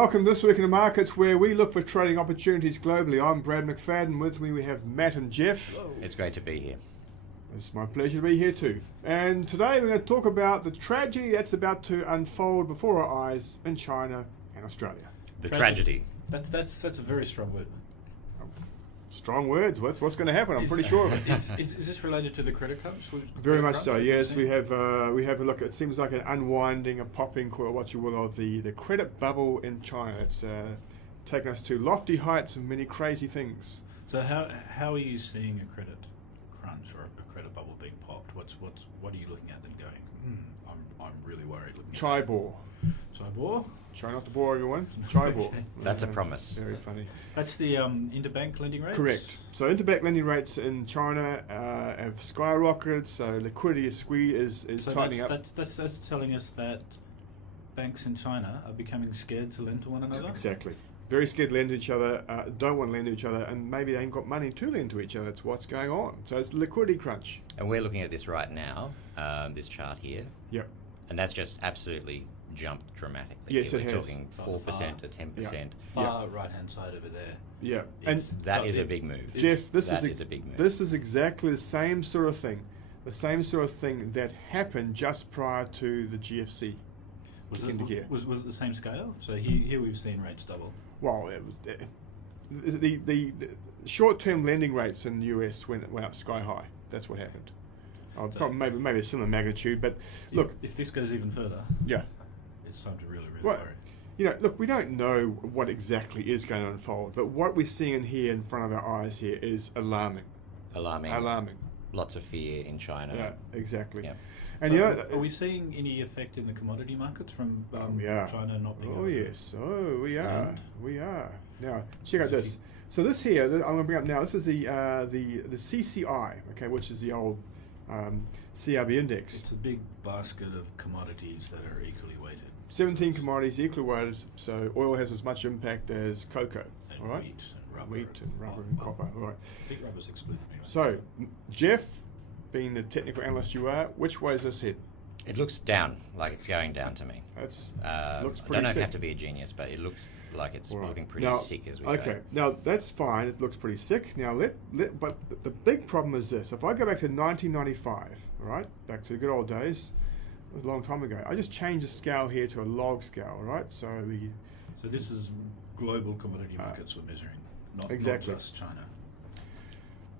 welcome to This Week in the Markets, where we look for trading opportunities globally. I'm Brad McFadden. With me we have Matt and Jeff. Hello. It's great to be here. It's my pleasure to be here too. And today we're going to talk about the tragedy that's about to unfold before our eyes in China and Australia. The tragedy. That's a very strong word. Strong words. What's going to happen? I'm pretty sure of it. Is this related to the credit crunch? Very much so. Yes, we have a look. It seems like an unwinding, a popping, or what you will, of the credit bubble in China. It's taken us to lofty heights and many crazy things. So how are you seeing a credit crunch or a credit bubble being popped? What are you looking at and going? I'm really worried. Chibor. Chibor? Try not to bore everyone. Chibor. Okay. That's a promise. Very funny. That's the interbank lending rates? Correct. So interbank lending rates in China have skyrocketed, so liquidity is So tightening up. that's telling us that banks in China are becoming scared to lend to one another? Exactly. Very scared to lend to each other, don't want to lend to each other, and maybe they ain't got money to lend to each other. That's what's going on. So it's liquidity crunch. And we're looking at this right now, this chart here. Yep. And that's just absolutely jumped dramatically. Yes, We're it has. talking 4% to 10%. Far right-hand side over there. Yeah. It's- And That is a big move. Jeff, this That is is a big move. This is exactly the same sort of thing. The same sort of thing that happened just prior to the GFC. Was kick into gear. it the same scale? So here we've seen rates double. Well, the short-term lending rates in the US went up sky high. That's what happened. Probably maybe a similar magnitude, but look, if this goes even further, yeah. it's time to really Well, worry. you know, look, we don't know what exactly is going to unfold, but what we're seeing here in front of our eyes here is alarming. Alarming. Lots of fear in China. Yeah, exactly. Yep. And So you know, are we seeing any effect in the commodity markets from we are. China not being Oh able to yes, we are. lend? We are. Now check out this. So this here, I'm going to bring up now. This is the CCI, okay, which is the old CRB index. It's a big basket of commodities that are equally weighted. 17 commodities equally weighted. So oil has as much impact as cocoa. And All right. wheat and rubber. Wheat and rubber and copper. All right. I think rubber's excluded anyway. So Jeff, being the technical analyst you are, which way is this head? It looks down, like it's going down to me. That's I looks don't pretty know if sick. you have to be a genius, but it looks like it's All right. looking pretty Now, sick, as we okay, say. now that's fine. It looks pretty sick. Now but the big problem is this: if I go back to 1995, all right, back to the good old days, it was a long time ago. I just changed the scale here to a log scale, all right? So So this is global commodity markets we're measuring, not exactly. just China.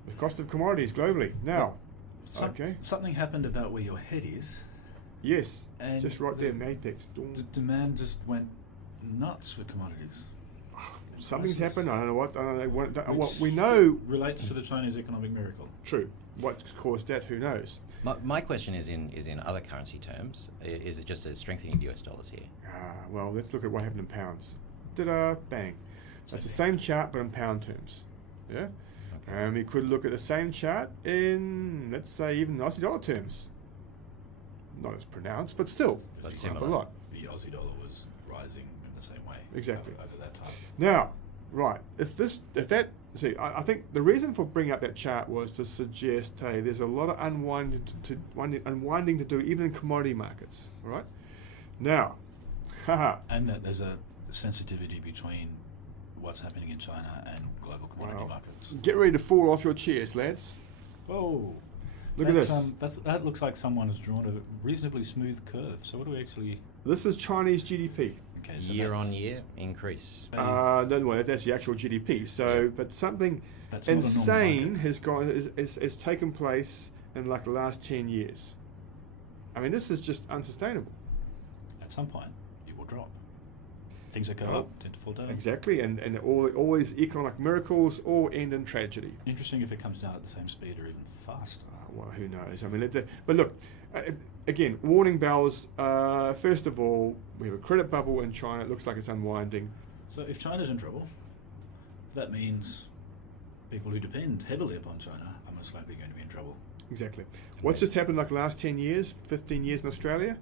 the cost of commodities globally. Now, okay, Something happened about where your head is. yes, And just right there, Matrix. The demand just went nuts for commodities. Something's prices. happened. I don't know what. I don't know what. What Which we know. relates to the Chinese economic miracle. True. What caused that? Who knows? My question is in other currency terms. Is it just a strengthening of US dollars here? Well, let's look at what happened in pounds. Ta-da! Bang. That's the same chart, but in pound terms. Yeah. Okay. And we could look at the same chart in, let's say, even Aussie dollar terms. Not as pronounced, but still, But it's similar. a lot. The Aussie dollar was rising in the same way. Exactly. Over that time. Now, right, I think the reason for bringing up that chart was to suggest, hey, there's a lot of unwinding to do, even in commodity markets. All right. Now, And that there's a sensitivity between what's happening in China and global commodity Wow. markets. get ready to fall off your chairs, lads. Whoa. Look at this. That looks like someone has drawn a reasonably smooth curve. So what do we actually... This is Chinese GDP. Okay, so Year on year increase. that is- No, well, that's the actual GDP. So, but something That's not a normal insane market. has taken place in like the last 10 years. I mean, this is just unsustainable. At some point, it will drop. Things that go Well, up tend to fall down. Exactly, and always economic miracles all end in tragedy. Interesting if it comes down at the same speed or even faster. Well, who knows? I mean, but look, again, warning bells. First of all, we have a credit bubble in China. It looks like it's unwinding. So if China's in trouble, that means people who depend heavily upon China are most likely going to be in trouble. Exactly. What's just happened like the last 10 years, 15 years in Australia?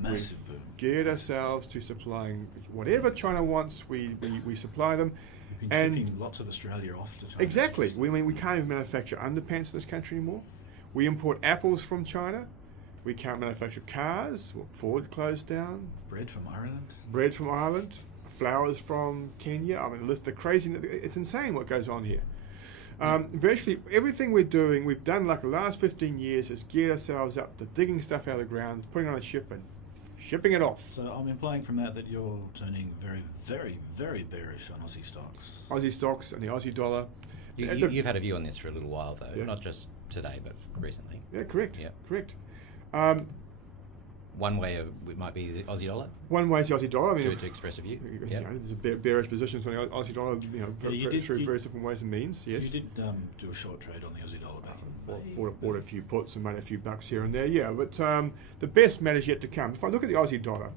Massive boom. Geared ourselves to supplying whatever China wants. We supply them. We've been And- shipping lots of Australia off to China. Exactly. We can't even manufacture underpants in this country anymore. We import apples from China. We can't manufacture cars. Well, Ford closed down. Bread from Ireland. Bread from Ireland. flowers from Kenya. I mean, the crazy, it's insane what goes on here. Virtually everything we've done like the last 15 years is geared ourselves up to digging stuff out of the ground, putting it on a ship and shipping it off. So I'm implying from that you're turning very, very, very bearish on Aussie stocks. Aussie stocks and the Aussie dollar. You've had a view on this for a little while, though, Yeah. not just today, but recently. Yeah, correct. Yeah. Correct. One way it might be the Aussie dollar One way is the Aussie dollar. I mean, to express a view. you Yeah. know, there's a bearish positions on the Aussie dollar, you know, through various different ways and means. Yes. You did do a short trade on the Aussie dollar back in May. Bought a few puts and made a few bucks here and there. Yeah, but the best matter's yet to come. If I look at the Aussie dollar,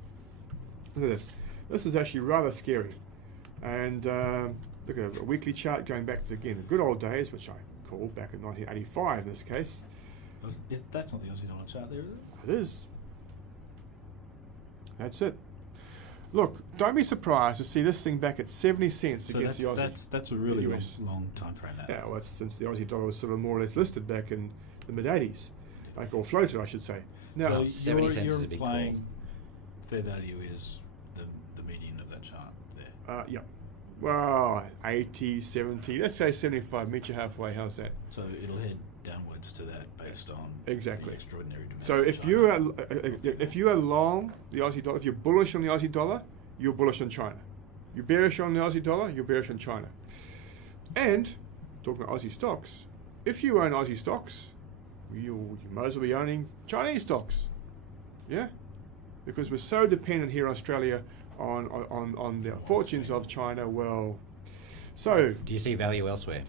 look at this. This is actually rather scary. And look at a weekly chart going back to, again, the good old days, which I call back in 1985 in this case. That's not the Aussie dollar chart there, is it? It is. That's it. Look, don't be surprised to see this thing back at 70 cents So against the Aussie. that's a really US. long time frame now. Yeah, well, it's since the Aussie dollar was sort of more or less listed back in the mid-80s. Like, or floated, I should say. Now, So 70 cents you're is a big implying call. fair value is the median of that chart there. yeah. Well, 80, 70, let's say 75, meet you halfway. How's that? So it'll head downwards to that based on Exactly. the extraordinary demand. So from if China. you are long the Aussie dollar, if you're bullish on the Aussie dollar, you're bullish on China. You're bearish on the Aussie dollar, you're bearish on China. And talking about Aussie stocks, if you own Aussie stocks, you might as well be owning Chinese stocks. Yeah, because we're so dependent here in Australia on the fortunes of China. Well, so Do you see value elsewhere?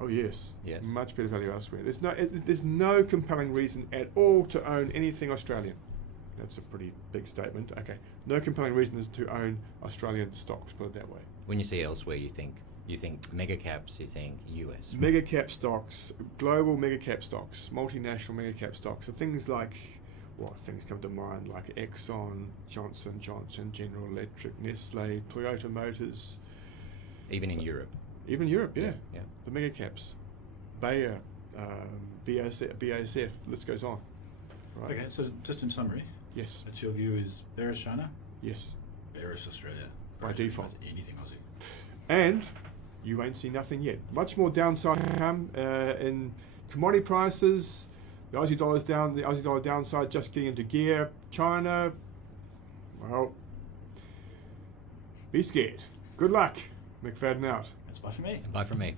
oh yes, Yes. much better value elsewhere. There's no compelling reason at all to own anything Australian. That's a pretty big statement. Okay, no compelling reason is to own Australian stocks. Put it that way. When you see elsewhere, you think mega caps, you think US. Mega cap stocks, global mega cap stocks, multinational mega cap stocks, are things like, well, things come to mind like Exxon, Johnson Johnson, General Electric, Nestle, Toyota Motors. Even in Europe. Even Europe, yeah. Yeah. The mega caps. Bayer, BASF, list goes on. Right. Okay, so just in summary, Yes. that's your view is bearish China, Yes. bearish Australia. By bearish default. Anything Aussie. And you ain't seen nothing yet. Much more downside to come in commodity prices. The Aussie dollar's down. The Aussie dollar downside just getting into gear. China, well, be scared. Good luck. McFadden out. That's bye for me. And bye from me.